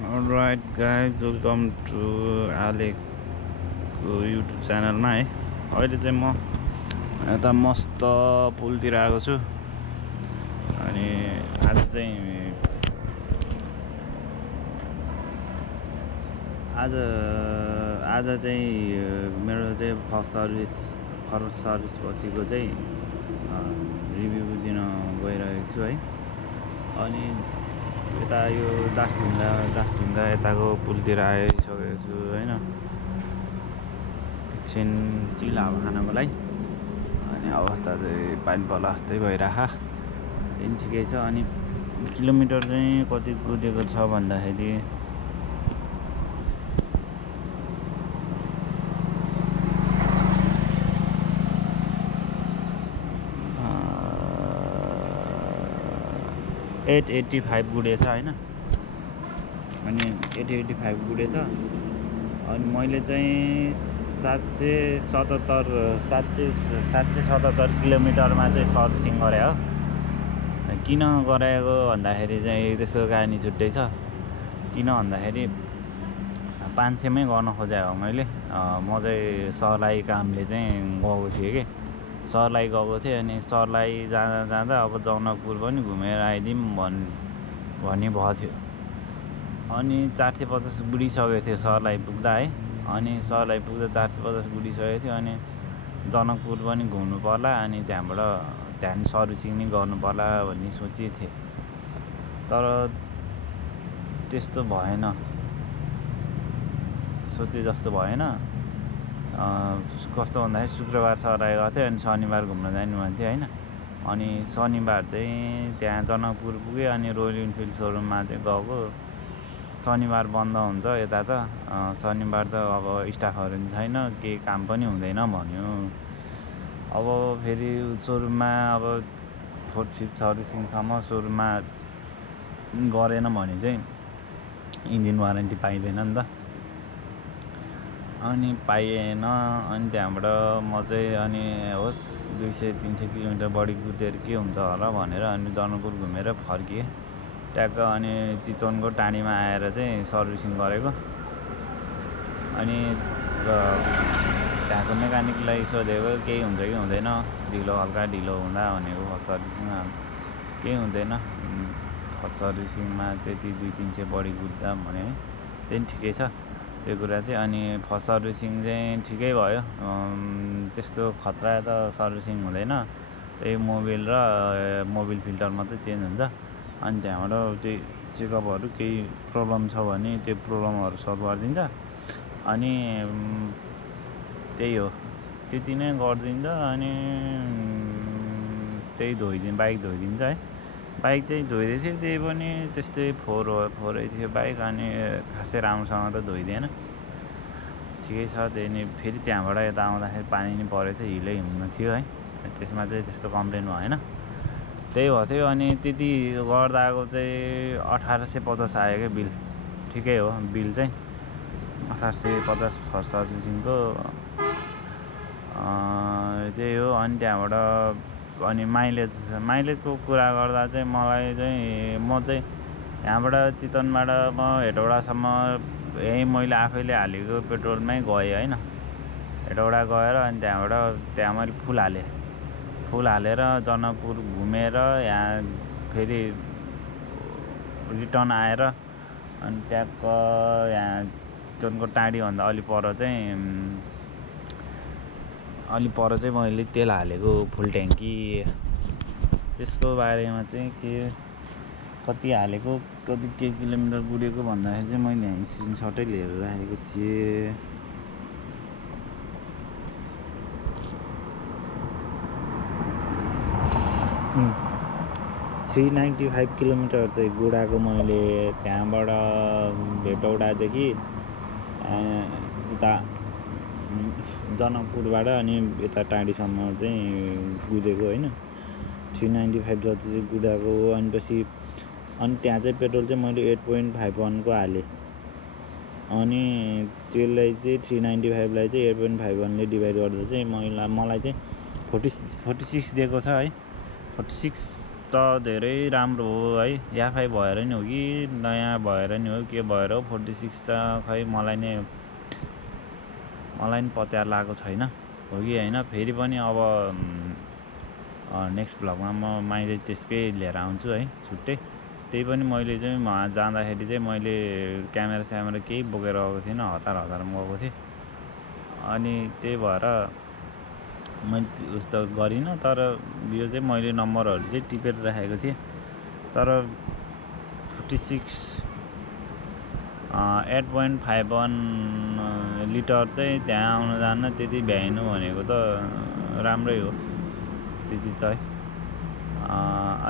Alright guys, welcome to आलेको YouTube च्यानलमा है। अहिले चाहिँ म यता मस्त पुलतिर आएको छु। अनि आज चाहिँ मेरो चाहिँ फर्स्ट सर्भिस पछिको चाहिँ रिभ्यू दिन गइरहेको छु है। अनि यता यो दासढुङ्गा यताको पुलतिर आइसकेको छु हैन। एकछिन चिला हावा खानको लागि। अनि अवस्था चाहिँ पानी पर्ला जस्तै भइरहेको त्यही ठिकै छ। अनि किलोमिटर चाहिँ कति कुदेको छ भन्दाखेरि 885 गुडेछ हैन। अनि 885 गुडेछ। अनि मैले चाहिँ 777 किलोमिटरमा चाहिँ सर्भिसिङ गरे हो। किन गराएको भन्दाखेरि चाहिँ त्यसको कहानी छुट्टै छ। किन भन्दाखेरि 500 मै गर्न खोजेको हो मैले। म चाहिँ सरलाई कामले चाहिँ गएको थिएँ कि सरलाई गएको थिएँ। अनि सरलाई जाँदा अब जनकपुर पनि घुमेर आइदिउँ भन्ने भएको थियो। अनि 450 बुडिसकेको थियो सरलाई पुग्दा है। अनि सरलाई पुग्दा 450 बुडिसकेको थियो। अनि जनकपुर पनि घुम्नु पर्ला, अनि त्यहाँदेखि सर्भिसिङ नि गर्नु पर्ला भन्ने सोचेको थिएँ। तर त्यस्तो भएन, सोचे जस्तो भएन। कस्तो भन्दाखेरि शुक्रबार सर आएको थियो। अनि शनिबार घुम्न जानु मन थियो हैन। अनि शनिबार चाहिँ त्यहाँ जनकपुर पुगेँ। अनि रोयल इनफिल्ड सोरुममा चाहिँ गएको। शनिबार बन्द हुन्छ यता त। शनिबार त अब स्टाफहरू पनि छैन, केही काम पनि हुँदैन भन्यो। अब फेरि सोरुममा अब 4th 5th सर्भिसिङसम्म सोरुममा गरेन भने चाहिँ इन्जिन वारेन्टी पाइँदैन नि त। अनि पाइएन। अनि त्यहाँबाट म चाहिँ अनि होस् 200-300 किलोमिटर बढी कुदेर के हुन्छ होला भनेर अनि जनकपुर घुमेर फर्किएँ ट्याक्क। अनि चितवनको टाढीमा आएर चाहिँ सर्भिसिङ गरेको। अनि त्यहाँको मेकानिकलाई सोधेको केही हुन्छ कि हुँदैन, हल्का ढिलो हुँदा भनेको फर्स्ट सर्भिसिङमा केही हुँदैन। फर्स्ट सर्भिसिङमा त्यति 200-300 बढी कुद्दा भने त्यही ठिकै छ त्यो कुरा चाहिँ। अनि फर्स्ट सर्भिसिङ चाहिँ ठिकै भयो। त्यस्तो खतरा त सर्भिसिङ हुँदैन। त्यही मोबिल फिल्टर मात्रै चेन्ज हुन्छ। अनि त्यहाँबाट त्यही चेकअपहरू केही प्रब्लम छ भने त्यो प्रब्लमहरू सल्भ गरिदिन्छ। अनि त्यही हो, त्यति नै गरिदिन्छ। अनि त्यही बाइक धोइदिन्छ है। बाइक चाहिँ धोइदिएको थियो, त्यही पनि त्यस्तै फोरै थियो बाइक। अनि खासै राम्रोसँग त धोइदिएन, ठिकै छ। त्यही नै फेरि त्यहाँबाट यता आउँदाखेरि पानी नि परेछ, हिलै हिँड्नु थियो है। त्यसमा चाहिँ त्यस्तो कम्प्लेन भएन, त्यही भएको थियो। अनि त्यति गर्दाको चाहिँ 1850 आयो क्या बिल। ठिकै हो बिल चाहिँ 1850 फर्स्ट सर्भिसिङको त्यही हो। अनि त्यहाँबाट अनि माइलेजको कुरा गर्दा चाहिँ मलाई चाहिँ म चाहिँ यहाँबाट चितवनबाट म हेटौडासम्म यहीँ मैले आफैले हालेको पेट्रोलमै गएँ हैन। हेटौडा गएर अनि त्यहाँ मैले फुल हालेर जनकपुर घुमेर यहाँ फेरि रिटर्न आएर अनि ट्याक्क यहाँ चितवनको टाढीभन्दा अलि पर चाहिँ मैले तेल हालेको फुल ट्याङ्की। त्यसको बारेमा चाहिँ कति हालेको, कति के किलोमिटर गुडेको भन्दाखेरि चाहिँ मैले यहाँ स्क्रिनसटै लिएर राखेको थिएँ। 395 किलोमिटर चाहिँ गुडाएको मैले त्यहाँबाट हेटौडादेखि उता जनकपुरबाट अनि यता टाढीसम्म चाहिँ कुदेको हैन। 395 जति चाहिँ कुदाएको। अनि त्यहाँ चाहिँ पेट्रोल चाहिँ मैले 8.51 को हालेँ। अनि त्यसलाई चाहिँ 395 लाई चाहिँ 8.51 ले डिभाइड गर्दा चाहिँ मलाई चाहिँ 46 दिएको छ है। 46 त धेरै राम्रो हो है। याफाई भएर नि हो कि नयाँ भएर नि हो के भएर हो 46 त खै मलाई नि पत्यार लागेको छैन हो कि होइन। फेरि पनि अब नेक्स्ट भ्लगमा म माइलेज त्यसकै लिएर आउँछु है छुट्टै। त्यही पनि मैले चाहिँ वहाँ जाँदाखेरि चाहिँ मैले क्यामेरा केही बोकेर गएको थिइनँ, हतारमा गएको थिएँ। अनि त्यही भएर मैले उस्तो गरिनँ। तर यो चाहिँ मैले नम्बरहरू चाहिँ टिपेर राखेको थिएँ। तर 46 8.51 लिटर चाहिँ त्यहाँ आउन जान्न त्यति भ्याइनु भनेको त राम्रै हो त्यति त है।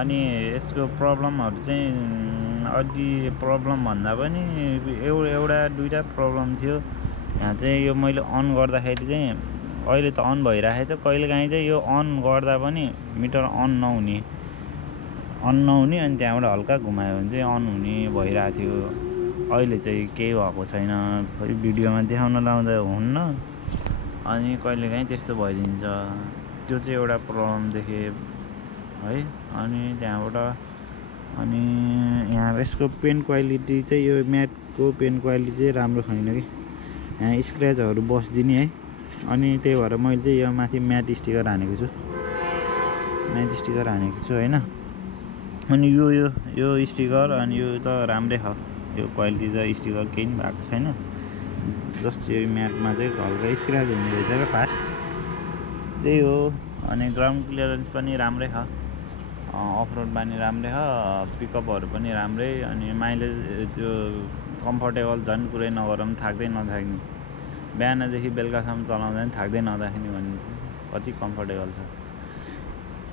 अनि यसको प्रब्लमहरू चाहिँ अलि प्रब्लम भन्दा पनि एउटा दुईवटा प्रब्लम थियो। यहाँ चाहिँ यो मैले अन गर्दाखेरि चाहिँ अहिले त अन भइरहेको छ, कहिलेकाहीँ चाहिँ यो अन गर्दा पनि मिटर अन नहुने अनि त्यहाँबाट हल्का घुमायो भने चाहिँ अन हुने भइरहेको थियो। अहिले चाहिँ केही भएको छैन, भिडियोमा देखाउन लाउँदा हुन्न अनि कहिलेकाहीँ त्यस्तो भइदिन्छ। त्यो चाहिँ एउटा प्रब्लम देखेँ है। अनि त्यहाँबाट अनि यहाँ यसको पेन क्वालिटी चाहिँ यो म्याटको पेन क्वालिटी चाहिँ राम्रो छैन कि, यहाँ स्क्र्याचहरू बस्दिने है। अनि त्यही भएर मैले चाहिँ यो माथि म्याट स्टिकर हानेको छु होइन। अनि यो स्टिकर अनि यो त राम्रै छ, यो क्वालिटी त स्टिकर केही पनि भएको छैन। जस्ट यो म्याटमा चाहिँ हल्का स्क्र्याच हुने रहेछ क्या फास्ट, त्यही हो। अनि ग्राउन्ड क्लियरेन्स पनि राम्रै छ, अफरोड पनि राम्रै छ, पिकअपहरू पनि राम्रै। अनि माइलेज त्यो कम्फर्टेबल झन् कुरै नगरौँ थाक्दै नथाक्ने, बिहानदेखि बेलुकासम्म चलाउँदा पनि थाक्दै नथाक्ने भन्ने कति कम्फर्टेबल छ।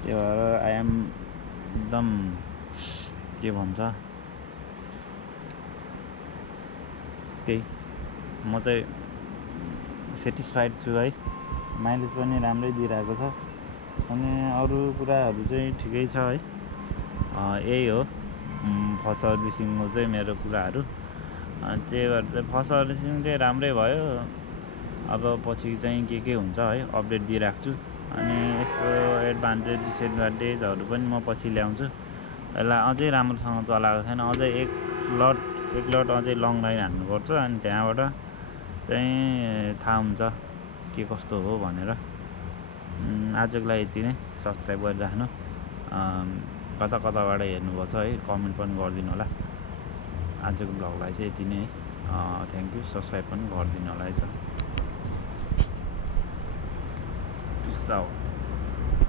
त्यही भएर आइएम एकदम के भन्छ त्यही म चाहिँ सेटिस्फाइड छु है। माइलेज पनि राम्रै दिइरहेको छ अनि अरू कुराहरू चाहिँ ठिकै छ है। यही हो फर्स्ट सर्भिसिङको चाहिँ मेरो कुराहरू। त्यही भएर चाहिँ फर्स्ट सर्भिसिङ चाहिँ राम्रै भयो। अब पछि चाहिँ के हुन्छ है अपडेट दिइराख्छु। अनि यसको एडभान्टेज डिसएडभान्टेजहरू पनि म पछि ल्याउँछु। यसलाई अझै राम्रोसँग चलाएको छैन, अझै एक लट अझै लङ राइड हान्नुपर्छ। अनि त्यहाँबाट चाहिँ थाहा हुन्छ के कस्तो हो भनेर। आजको लागि यति नै, सब्सक्राइब गरिराख्नु। कताबाट हेर्नुपर्छ है कमेन्ट पनि गरिदिनु होला। आजको भ्लगलाई चाहिँ यति नै है, थ्याङ्क यू। सब्सक्राइब पनि गरिदिनु होला है त। Peace out.